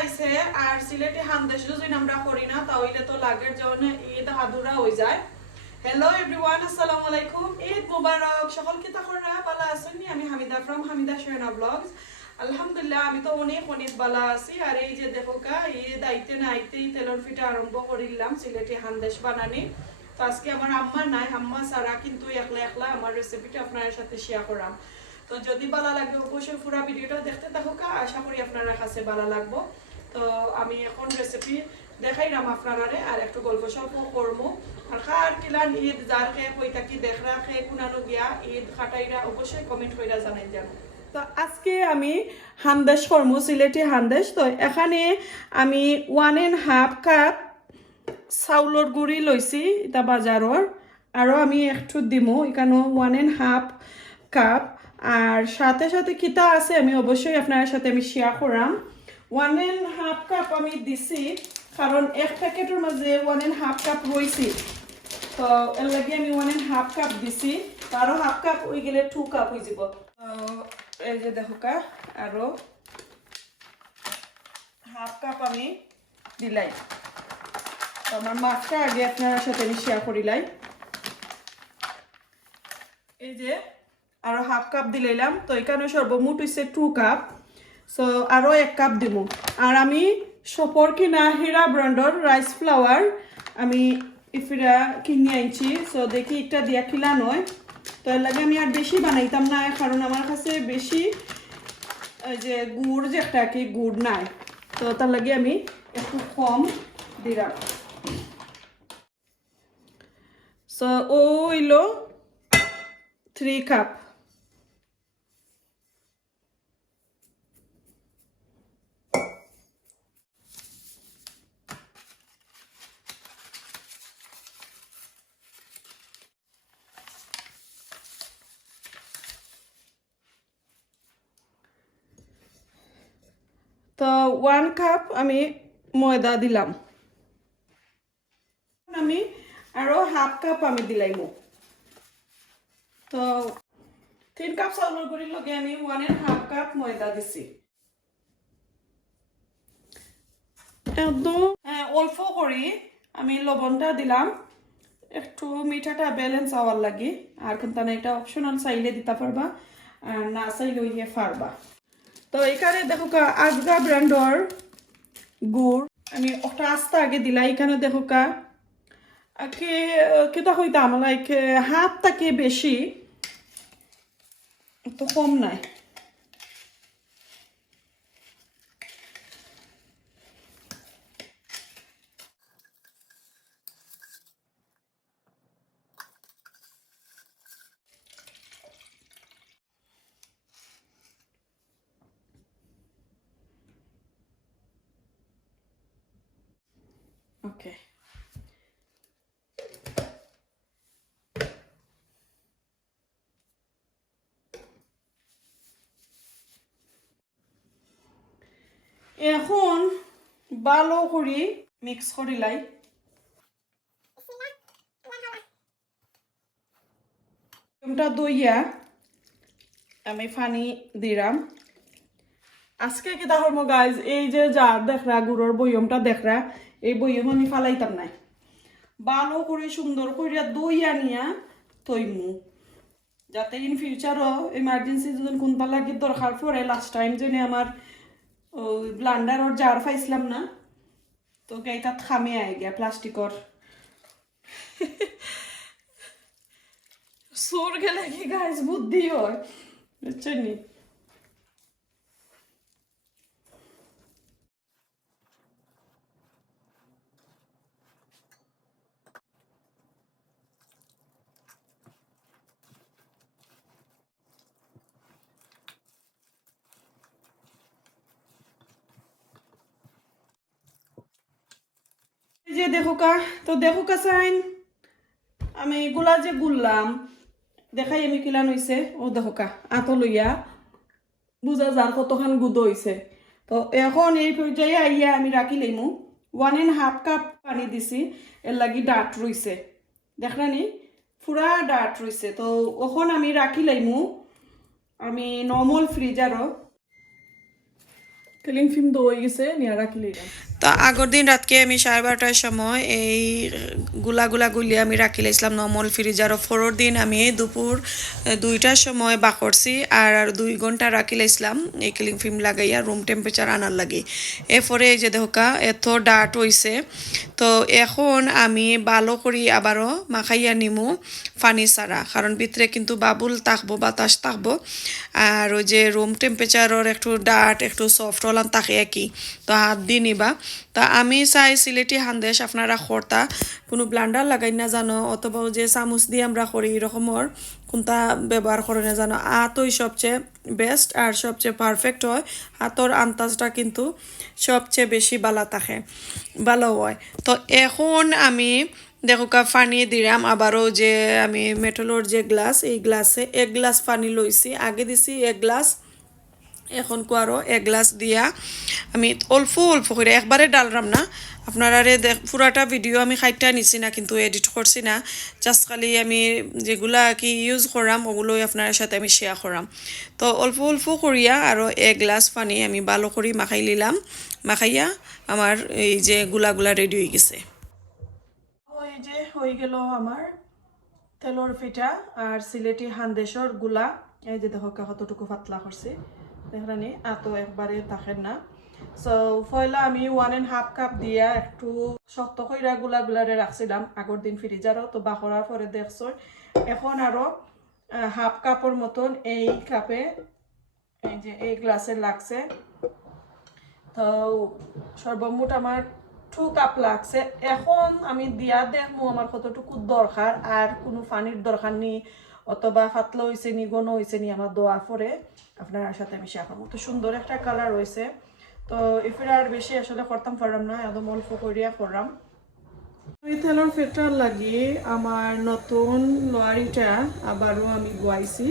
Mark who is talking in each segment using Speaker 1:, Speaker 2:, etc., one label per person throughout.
Speaker 1: আইছে, আর সিলেটে হান্দেশ যদি আমরা করি না তাহলে তো লাগের জন্য ঈদ হাদুরা হয়ে যায়। হ্যালো এভরিওয়ান আসসালামু আলাইকুম। ঈদ মুবারক, সকলকে তাহরা ভালো আছেন আমি হামিদা ফ্রম হামিদা শেনা ব্লগস আলহামদুলিল্লাহ, আমি তো অনেক অনেক ভালো আছি। আর এই যে দেখো কা ঈদ আইতে না আইতেই তেলর ফিটা আরম্ভ করিলাম সিলেটে হান্দেশ বানানি। তো আজকে আমার আম্মা নাই, আম্মা সারা কিন্তু একলা একলা আমার রেসিপিটা আপনার সাথে শেয়ার করাম। তো যদি ভালো লাগে, অবশ্যই পুরো ভিডিওটা দেখতে থাকুক আশা করি আপনার কাছে ভালো লাগবো। তো আমি এখন রেসিপি দেখাইলাম আপনারা আর একটু গল্প সল্প করব। আর খার কিলান ঈদ যার খেয়ে কই থাকি দেখরা খেয়ে কুনানো গিয়া ঈদ খাটাইরা অবশ্যই কমেন্ট কইরা জানাই যান তো আজকে আমি হান্দেশ কর্ম সিলেটি হান্দেশ। তো এখানে আমি ওয়ান এন্ড হাফ কাপ চাউলৰ গুড়ি লৈছি, এটা বাজাৰৰ। আৰু আমি একটু দিমো এখানে ওয়ান এন্ড হাফ কাপ আর সাথে সাথে কিতা আছে, আমি অবশ্যই আপনার সাথে আমি শেয়ার করাম ওয়ান এন্ড হাফ কাপ আমি দিছি, কারণ এক প্যাকেটের মাঝে ওয়ান এন্ড হাফ কাপ রয়েছি। তো এর লাগে আমি ওয়ান এন্ড হাফ কাপ দিছি তো আরও হাফ কাপ হয়ে গেলে টু কাপ হয়ে যাব। এই যে দেখো কা, আরও হাফ কাপ আমি দিলাই। তো আমার মাছটা আগে আপনার সাথে আমি শেয়ার করিলাই এই যে আরও হাফ কাপ দিলাইলাম, তো এখানে সর্বমোট হচ্ছে টু কাপ সো আরও এক কাপ দিব আর আমি সপর কিনা হীরা ব্র্যান্ডর রাইস ফ্লাওয়ার আমি ইফিরা কিনে আনছি সো দেখি একটা দিয়া খিলা নয়। তো এর লাগে আমি আর বেশি বানাইতাম না, কারণ আমার কাছে বেশি যে গুড় যে একটা কি গুড় নাই। তো তার লাগে আমি একটু কম দিলাম। সো ও হইল থ্রি কাপ তো ওয়ান কাপ আমি ময়দা দিলাম। আমি আরও হাফ কাপ আমি দিলাইমো। তো তিন কাপ চাউলের গুড়ির লগে আমি ওয়ান এন্ড হাফ কাপ ময়দা দিছি। একদম। অল্প করি আমি লবণটা দিলাম। একটু মিঠাটা ব্যালেন্স হওয়ার লাগে। আর কিন্তু এটা অপশনাল চাইলে দিতে পারবা আর না চাইলেও ইয়ে পারবা তো এখানে দেখো আজগা ব্র্যান্ডর গুড়। আমি একটা আস্তা আগে দিলা এখানে দেখো কা। কে কেটা হইতাম লাইক হাত তাকে বেশি, তো কম নাই। Okay. এখন ভালো করে মিক্স করিলাই ডিমটা দইয়া আমি পানি দিলাম আজকে কি তাহর মো গাইজ এই যে যা দেখরা, গুড়র বইয়মটা দেখরা এই বইয়ম আমি ফালাইতাম নাই। ভালো করে সুন্দর করে দই আনিয়া তৈমু যাতে ইন ফিউচারও এমার্জেন্সি যদি কোনটা লাগে দরকার পড়ে লাস্ট টাইম যেন আমার ওই ব্লান্ডারর জার পাইছিলাম না তো এইটা খামে আই গিয়া প্লাস্টিকর সোর গেলে কি গাইজ বুদ্ধি হয়। বুঝছেন? যে দেখো কা তো দেখো কা সাইন আমি এগুলা যে গুললাম, দেখাই আমি কিলান হইছে। ও দেখো কা আতো লইয়া বুঝা যার কতখান গুদ হইছে। তো এখন এই পর্যায়ে আইয়া আমি রাখি লইমু। ওয়ান এন্ড হাফ কাপ পানি দিছি এর লাগি ডাট রইছে দেখলানি পুরা ডাট রইছে তো ওখন আমি রাখি লাইমু। আমি নর্মাল ফ্রিজারও কিলিং ফিল্ম দই গেছে, নিয়ে রাখিলে
Speaker 2: তো আগর দিন রাতকে আমি সাড়ে বারোটার সময় এই গুলা গুলা গুলি আমি রাখি লাইছিলাম নর্মাল ফ্রিজার ফোরোর দিন আমি দুপুর দুইটার সময় বা করছি আর আর দুই ঘণ্টা রাখি লাইছিলাম এই কিলিং ফিল্ম লাগাইয়া রুম টেম্পারেচার আনার লাগে। এরপরে এই যে দেখা এত ডাট হইছে। তো এখন আমি ভালো করি আবারও মাখাইয়া নিমু পানি ছাড়া। কারণ ভিতরে কিন্তু বাবুল থাকব, বাতাস থাকব। আর ওই যে রুম টেম্পারেচারের একটু ডাট একটু সফট হলাম তাকে কি তো হাত দিয়ে নিবা। তা আমি চাই সিলেটি হান্দেশ আপনারা খরতা, কোনো ব্লান্ডার লাগাই না জানো অথবা যে চামচ দিয়ে আমরা করি এরকমর, কোনটা ব্যবহার করে না জানো হাতই সবচেয়ে বেস্ট আর সবচেয়ে পারফেক্ট হয়। হাতর আন্দাজটা কিন্তু সবচেয়ে বেশি বালা থাকে ভালো হয়। তো এখন আমি দেখো কা পানি দিলাম আবারও যে আমি মেটলের যে গ্লাস এই গ্লাসে এক গ্লাস পানি লইছি আগে দিছি এক গ্লাস এখন কোয়ারও এক গ্লাস দিয়া আমি অল্প অল্প করে একবারে ডালরাম না আপনারা পুরাটা ভিডিও আমি খাইটা নিছি না, কিন্তু এডিট করছি না। জাস্ট খালি আমি যেগুলা কি ইউজ করাম ওগুলোই আপনার সাথে আমি শেয়ার করাম তো অল্প অল্প করিয়া আরও এক গ্লাস পানি আমি ভালো করে মাখাই নিলাম মাখাইয়া আমার এই যে গুলাগুলা রেডি হয়ে গেছে।
Speaker 1: যে হয়ে গেল আমার তেলর পিঠা আর সিলেটি হান্দেশরগুলা। এই যে দেখো কতটুকু পাতলা করছি দেখরানি এত একবারে থাকেন না। সো পয়লা আমি ওয়ান এন্ড হাফ কাপ দিয়া একটু শক্ত কইরা গুলা গুলারে রাখছিলাম আগর দিন ফ্রিজারও তো বাকরার পরে দেখছ এখন আরও হাফ কাপের মতন এই কাপে এই যে এই গ্লাসে লাগছে। তো সর্বমোট আমার টু কাপ লাগছে। এখন আমি দিয়া দেখব আমার কতটুকু দরকার আর কোনো পানির দরকার নেই অথবা ফাতলা হয়েছে নি, গণ হয়েছে নি, আমার দোয়া পরে আপনার সাথে আমি শেয়ার করব। তো সুন্দর একটা কালার রয়েছে। তো এফের আর বেশি আসলে করতাম পারলাম না, একদম অল্প করিয়া করলাম এই তেলের ফেটার লাগিয়ে আমার নতুন লয়ারিটা আবারও আমি গোয়াইছি।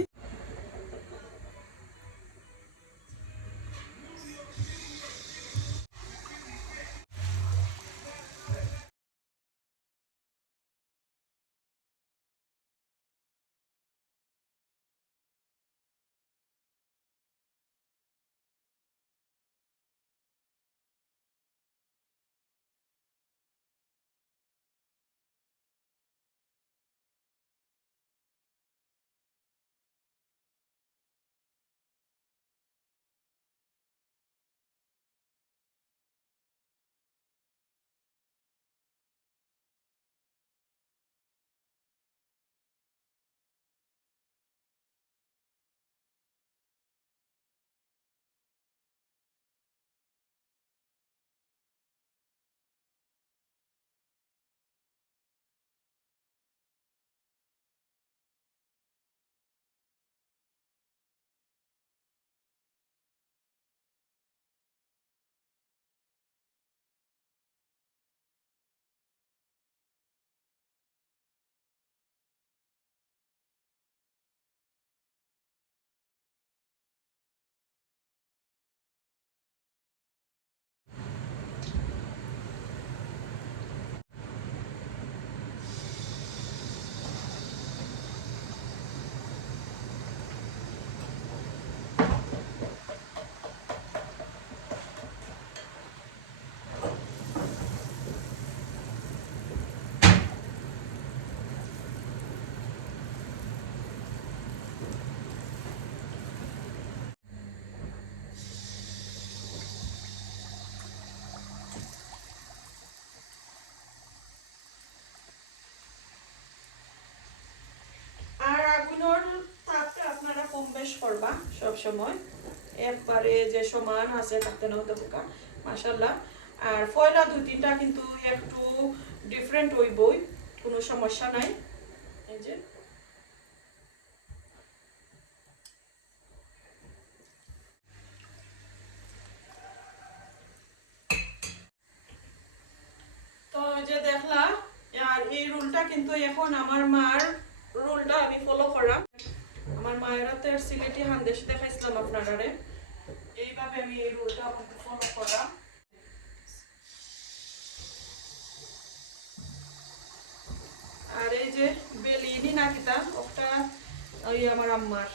Speaker 1: আগুনের তাপটা আপনারা কম বেশ করবা সব সময় একবারে যে সমান আছে তাতে নতে বোকা মাসাল্লাহ আর ফয়লা দুই তিনটা কিন্তু একটু ডিফারেন্ট হইবই, কোনো সমস্যা নাই। এই যে। তো যে দেখলা, আর এই রুলটা কিন্তু এখন আমার মার রুলটা আমি ফলো করা আমার মায়ের হাতের সিলেটি হান্দেশ দেখাইছিলাম আপনারারে। এইভাবে আমি এই রুলটা ফলো করা আর এই যে বেলিনি নাকিটা ওটা ওই আমার আম্মার।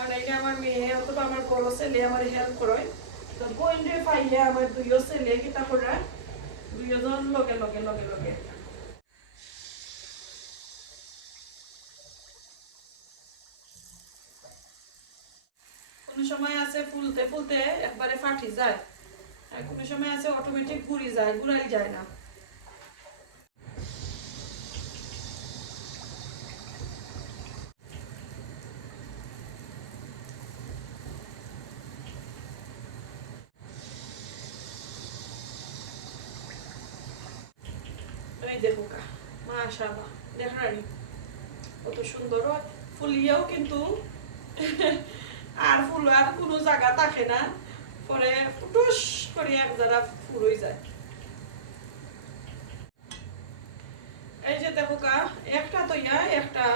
Speaker 1: আর এইটা আমার মেয়ে, অথবা আমার বড় ছেলে আমার হেল্প করে তো আমার ছেলে কিতা করে দুইজন লগে লগে লগে লগে। কোনো সময় আছে ফুলতে ফুলতে একবারে ফাটি যায়। আর কোনো সময় আছে অটোমেটিক ঘুরি যায় ঘুরাই যায় না এই দেখো কা মাশাআল্লাহ দেখারি কত সুন্দর ফুলিয়াও কিন্তু, আর ফুল, আর কোনো জায়গা থাকে না। পরে ফুটুস করে এক জায়গা ফুল হয়ে যায়। এই যে দেখো কা একটা তো ইয়া একটা,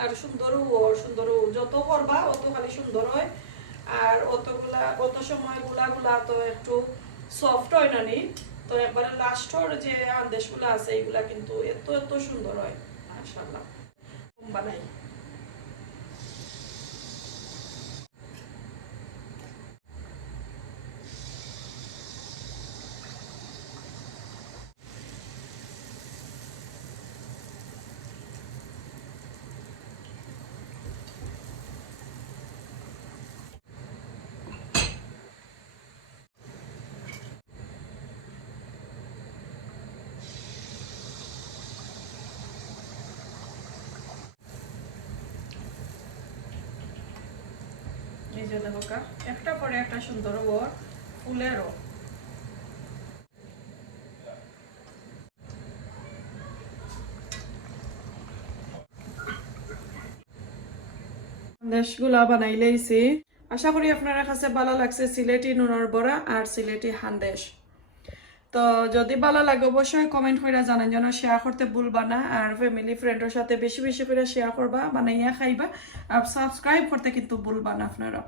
Speaker 1: আর সুন্দর সুন্দর যত করবা, অত খালি সুন্দর হয়। আর অতগুলা, অত সময়গুলা গুলা তো একটু সফট হয় না নি? তো একবারে লাস্টর যে আন্দেশগুলো আছে এইগুলা কিন্তু এত এত সুন্দর হয় মাশাআল্লাহ। বানাই। এই যে দেখো একটা পরে একটা সুন্দর ওর ফুলেরও দেশগুলা বানাই লাইছি আশা করি কাছে ভালো লাগছে সিলেটি নুনের বড়া আর সিলেটি হান্দেশ। তো যদি ভালো লাগে অবশ্যই কমেন্ট করে জানান যেন শেয়ার করতে ভুলবা না আর ফ্যামিলি ফ্রেন্ডের সাথে বেশি বেশি করে শেয়ার করবা, বানাইয়া খাইবা আর সাবস্ক্রাইব করতে কিন্তু ভুলবা না আপনারা।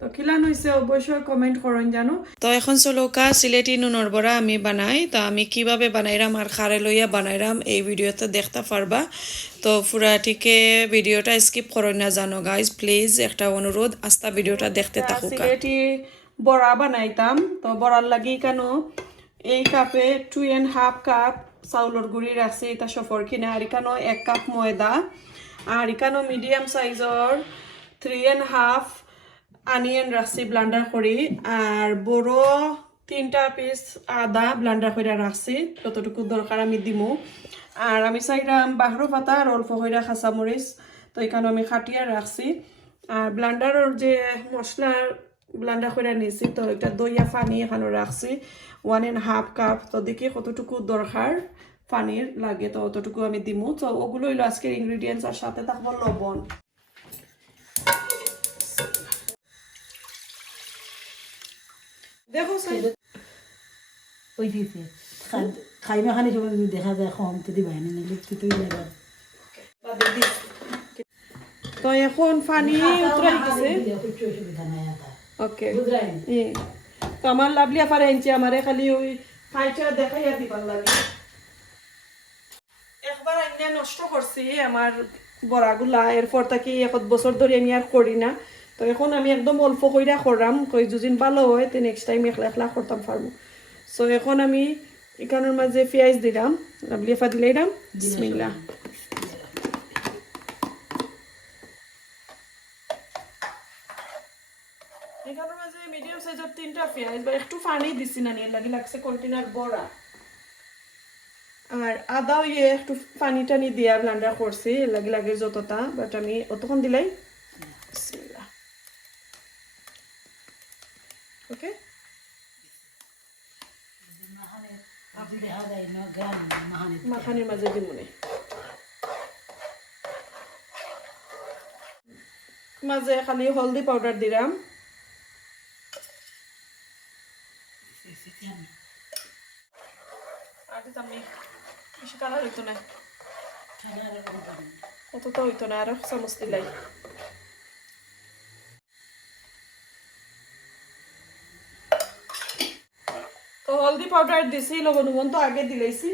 Speaker 1: তো খিলান হয়েছে অবশ্যই কমেন্ট করেন জানো।
Speaker 2: তো এখন চলৌকা সিলেটি নুনের বড়া আমি বানাই তো আমি কীভাবে বানাইরাম আর খারে লইয়া বানাইরাম এই ভিডিওতে দেখতে পারবা তো ফুরাটিকে ভিডিওটা স্কিপ করো না জানো গাইজ প্লিজ একটা অনুরোধ আস্তা ভিডিওটা দেখতে থাকুকা।
Speaker 1: সিলেটি বড়া বানাইতাম তো বড়ার লাগি কেন এই কাপে টু এন্ড হাফ কাপ চাউলের গুড়ি রাখছি এটা সফর কিনে আর এখানো এক কাপ ময়দা আর এখানো মিডিয়াম সাইজর থ্রি এন্ড হাফ আনিয়ন রাখছি ব্লান্ডার করি আর বড় তিনটা পিস আদা ব্লান্ডার করে রাখছি যতটুকু দরকার আমি দিমু। আর আমি চাইলাম বাহরু পাতা আর অল্প কইরা কাঁচামরিচ তো এখানে আমি খাটিয়া রাখছি আর ব্লান্ডারের যে মশলার ব্লান্ডার করে নিয়েছি তো এটা দইয়া পানি এখানে রাখছি ওয়ান এন্ড হাফ কাপ তো দেখি কতটুকু দরকার পানির লাগে, তো অতটুকু আমি দিমু। তো ওগুলো হইল আজকের ইনগ্রিডিয়েন্টস আর সাথে থাকব লবণ। দেখো
Speaker 3: ওই খাইমা খানি যদি দেখা যায় কম দিবাই নিলে
Speaker 1: তো এখন পানি ওকে তো আমার লাভলি আপার এনছি আমারে খালি ওই ফাইটা দেখাইয়া দিবার লাগে একবার আইনা নষ্ট করছি আমার বড়াগুলা এরপর তাকি এক বছর ধরে আমি আর করি না তো এখন আমি একদম অল্প কইরা করলাম কই দুদিন ভালো হয়, তো নেক্সট টাইম একলা একলা করতাম পারব সো এখন আমি এখানের মাঝে পেঁয়াজ দিলাম দিলে দিলাম বিসমিল্লাহ এখানের মাঝে মিডিয়াম আর আদাও ইয়ে একটু পানি টানি দিয়া করছি লাগে যতটা বাট আমি অতক্ষণ দিলাই। ওকে মাখানির মাঝে দিব মনে মাঝে খালি হলদি পাউডার দিলাম। আর দিতাম নি বেশি কালার হইতো না। অতটা হইতো না আরও চামচ দিলাই। হলদি পাউডার দিছি, লবণ উবন তো আগে দিলাইছি।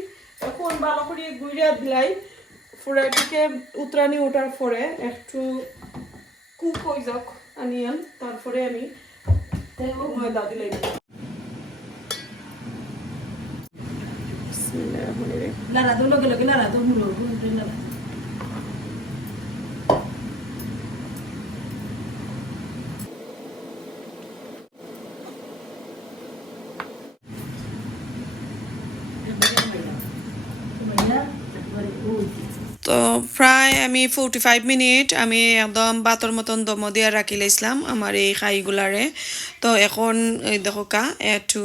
Speaker 1: এখন ভালো করে গুঁড়িয়া দিলাই
Speaker 2: ফুরাইটিকে উতরানি ওঠার পরে একটু কুক হয়ে যাক আনিয়ান, তারপরে আমি ময়দা দিলাই।
Speaker 3: লগে লগে লারা তো মূল লারা
Speaker 1: তো প্রায় আমি ফোর্টি ফাইভ মিনিট আমি একদম বাতর মতন দম দিয়া রাখি লাইছিলাম আমার এই খাইগুলারে তো এখন দেখো কা একটু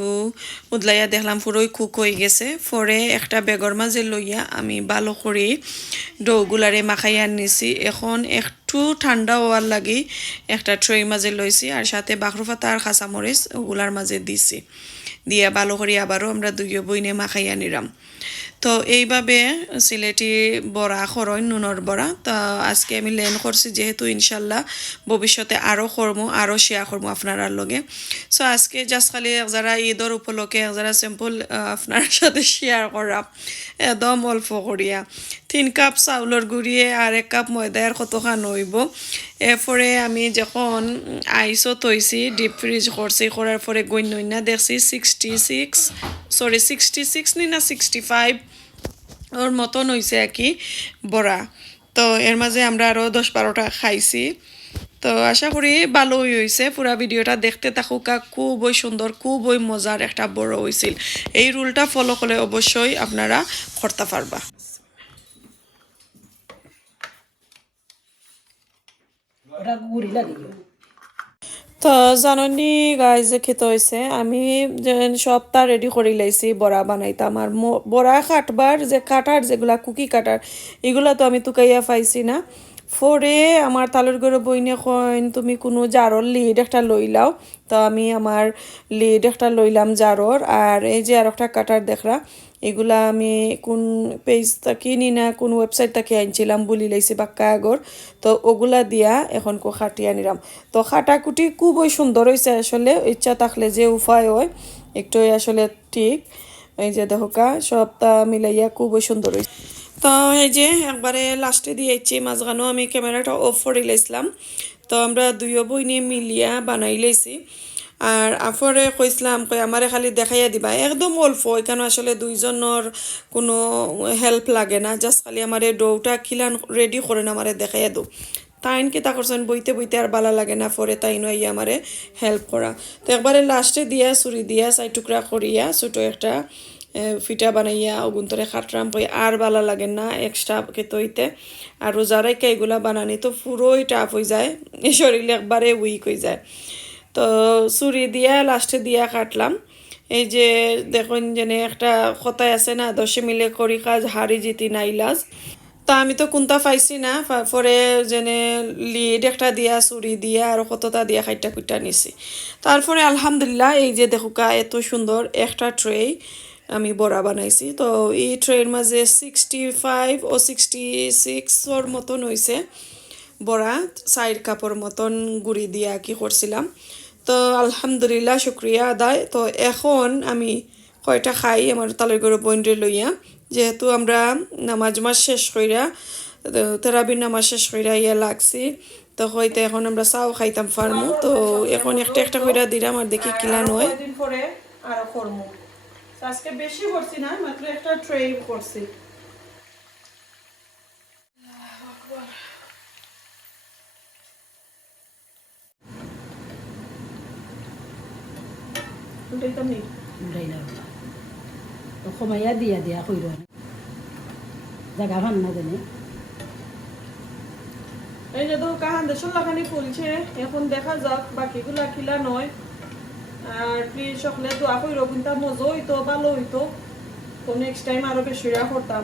Speaker 1: উদলাইয়া দেখলাম পুরোই কুক হয়ে গেছে। পরে একটা বেগর মাঝে লইয়া আমি ভালো করে ডৌগুলারে মাখাইয়া নিছি এখন একটু ঠান্ডা হওয়ার লাগি একটা ট্রের মাঝে লইছি আর সাথে বাখরু পাতা আর কাঁচামরিচ ওগুলার মাঝে দিছি। দিয়া ভালো করে, আবারও আমরা দুইও বইনে মাখাইয়া নিলাম। তো এইভাবে সিলেটি বড়া খরয় নুনর বড়া। তো আজকে আমি লেন করছি, যেহেতু ইনশাল্লাহ ভবিষ্যতে আরও করব আরও শেয়ার করব আপনারা লগে। সো আজকে জাস্ট খালি যারা ঈদর উপলক্ষে, যারা সিম্পল আপনার সাথে শেয়ার করা, একদম অল্প করিয়া। তিন কাপ চাউলের গুড়িয়ে আর এক কাপ ময়দার কতখান হইব? এরপরে আমি যখন আইসও তৈছি ডিপ ফ্রিজ করছি, করার পরে গণ্যা দেখছি sixty six sorry sixty six নি না সিক্সটি ফাইভ ওর মতন হয়েছে আর কি বড়া। তো এর মাঝে আমরা আরও দশ বারোটা খাইছি। তো আশা করি ভালোই হয়েছে পুরা ভিডিওটা দেখতে থাকুকা খুবই সুন্দর, খুবই মজার একটা বড় হয়েছিল এই রুলটা ফলো করলে অবশ্যই আপনারা করতে পারবা। তো জাননি গাই যে খেতে হয়েছে আমি সবটা রেডি করে লাইছি, বড়া বানাইতাম। আর বড়া কাটবার যে কাটার, যেগুলা কুকি কাটার, এগুলা তো আমি তুকাইয়া পাইছি না। ফরে আমার তালুর গড়ে বইনে কইন তুমি কোনো জারর লিড একটা লইলাও তো আমি আমার লিড একটা লইলাম জারর, আর এই যে আর একটা কাটার দেখরা এগুলা আমি কোন পেজ থাকি নি, কোন ওয়েবসাইট থাকি আনছিলাম বলি লাইছি বাক্কা আগর তো ওগুলা দিয়া এখন কো খাটিয়া নিলাম তো খাটাকুটি খুবই সুন্দর হয়েছে আসলে, ইচ্ছা থাকলে যে উপায় হয় একটু আসলে ঠিক। এই যে দেখোকা সবটা মিলাইয়া খুবই সুন্দর হয়েছে তো এই যে একবারে লাস্টে দিয়েছি মাঝখানেও আমি ক্যামেরাটা অফ করে লাইছিলাম তো আমরা দুইও বই মিলিয়া বানাই লাইছি আর আফরে কইসলাম, কই আমারে খালি দেখাইয়া দিবা। একদম অল্প, এখানে আসলে দুইজনের কোনো হেল্প লাগে না। জাস্ট খালি আমার ডৌটা খিলান রেডি করেন, আমারে দেখাইয়া দো তাইন কি তা করছেন? বইতে বইতে আর ভালো লাগে না পরে তাইনও আইয়া আমারে হেল্প করা। তো একবারে লাস্টে দিয়া চুরি দিয়া, চাই টুকরা করিয়া, ছোটো একটা ফিটা বানাইয়া অগুন্তরে খাটরাম কই, আর বালা লাগে না এক্সট্রা খেতে আর যারাই এগুলা বানানি তো পুরোই টাফ হয়ে যায়, শরীর একবারে উইক হয়ে যায়। তো চুরি দিয়া লাস্টে দিয়া কাটলাম। এই যে দেখুন যেন একটা কথায় আছে না, দশে মিলে করি কাজ হারি জিতি না ইলাজ তা আমি তো কোনটা পাইছি না পরে যেনে লিড একটা দিয়া চুরি দিয়া, আর কতটা দিয়া খাইটা কুইটা নিছি। তারপরে আলহামদুলিল্লাহ, এই যে দেখুকা, এত সুন্দর একটা ট্রে আমি বড়া বানাইছি। তো এই ট্রের মাঝে সিক্সটি ফাইভ ও সিক্সটি সিক্সর মতন হয়েছে বড়া সাইড কাপড় মতন গুড়ি দিয়া কি করছিলাম। তো আলহামদুলিল্লাহ, শুক্রিয়া আদায়। তো এখন আমি কয়টা খাই, আমার তালের গরু বইনরে লইয়া। যেহেতু আমরা নামাজ মাস শেষ কইরা তেরাবির নামাজ শেষ কইরা ইয়া লাগছি, তো হয়তো এখন আমরা চাও খাইতাম ফার্মু। তো এখন একটা একটা কইরা দিলাম, আর দেখি কিলান হয়
Speaker 2: পরে আরও করব তো আজকে বেশি করছি না, মাত্র একটা ট্রে করছি। নি
Speaker 3: কমাইয়া দিয়া দিয়া কইর জাগা ভান না জানি
Speaker 2: এই যে তো কাহান দেশের ফুলছে এখন দেখা যাক বাকিগুলা খিলা নয় আর প্লিজ সকলে দোয়া কইরো কিন্তু মজা হইতো ভালো হইতো তো নেক্সট টাইম আরও বেশি করতাম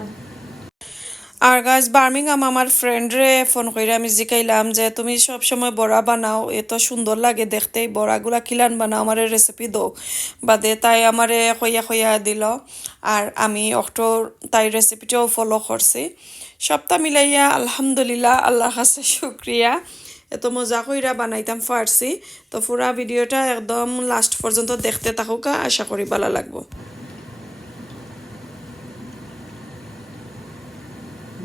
Speaker 1: আর গাছ বার্মিংহাম আমার ফ্রেন্ডরে ফোন করে আমি জিকাইলাম যে তুমি সব সময় বড়া বানাও এত সুন্দর লাগে দেখতে বড়াগুলা কিলান বানাও, আমার রেসিপি দো বাদে তাই আমারে কইয়া কইয়া দিল, আর আমি অক্টো তাই রেসিপিটাও ফলো করছি। সবটা মিলাইয়া আলহামদুলিল্লাহ, আল্লাহ কাছে শুক্রিয়া। এত মজা কইরা বানাইতাম পারছি তো পুরা ভিডিওটা একদম লাস্ট পর্যন্ত দেখতে থাকুকা, আশা করি ভালো লাগবো।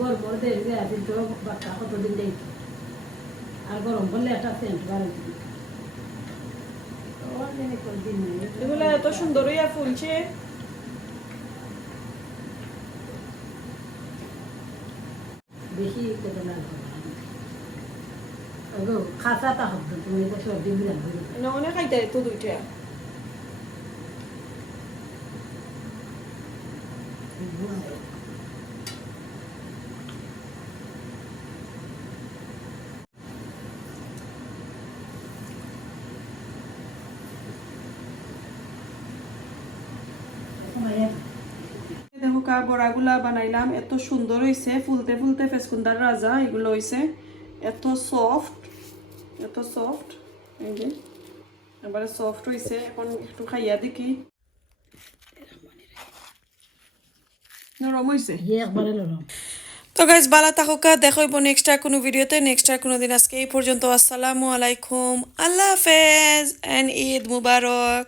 Speaker 3: গরম আদিন তো বাচ্চা কতদিন দেই আর গরম করলে একটা সেন্ট দিন নেই
Speaker 1: এগুলো এত সুন্দর হইয়া ফুলছে।
Speaker 3: বেশি লাল তা হব তুমি এটা সর্দি
Speaker 1: না অনেক খাইতে তো দুইটা। দেখো কা বড়াগুলা বানাইলাম এত সুন্দর হইছে ফুলতে ফুলতে ফেসকুন্দার রাজা এগুলো হইছে। এত সফট এত সফট এই যে এবারে সফট হইছে এখন একটু খাইয়া দেখি। নরম
Speaker 3: ইয়ে একবারে
Speaker 2: তো গাইজ বালা থাকুকা দেখাইব নেক্সট আর কোনো ভিডিওতে নেক্সট আর কোনো দিন আজকে এই পর্যন্ত আসসালামু আলাইকুম আল্লাহ হাফেজ অ্যান্ড ঈদ মুবারক।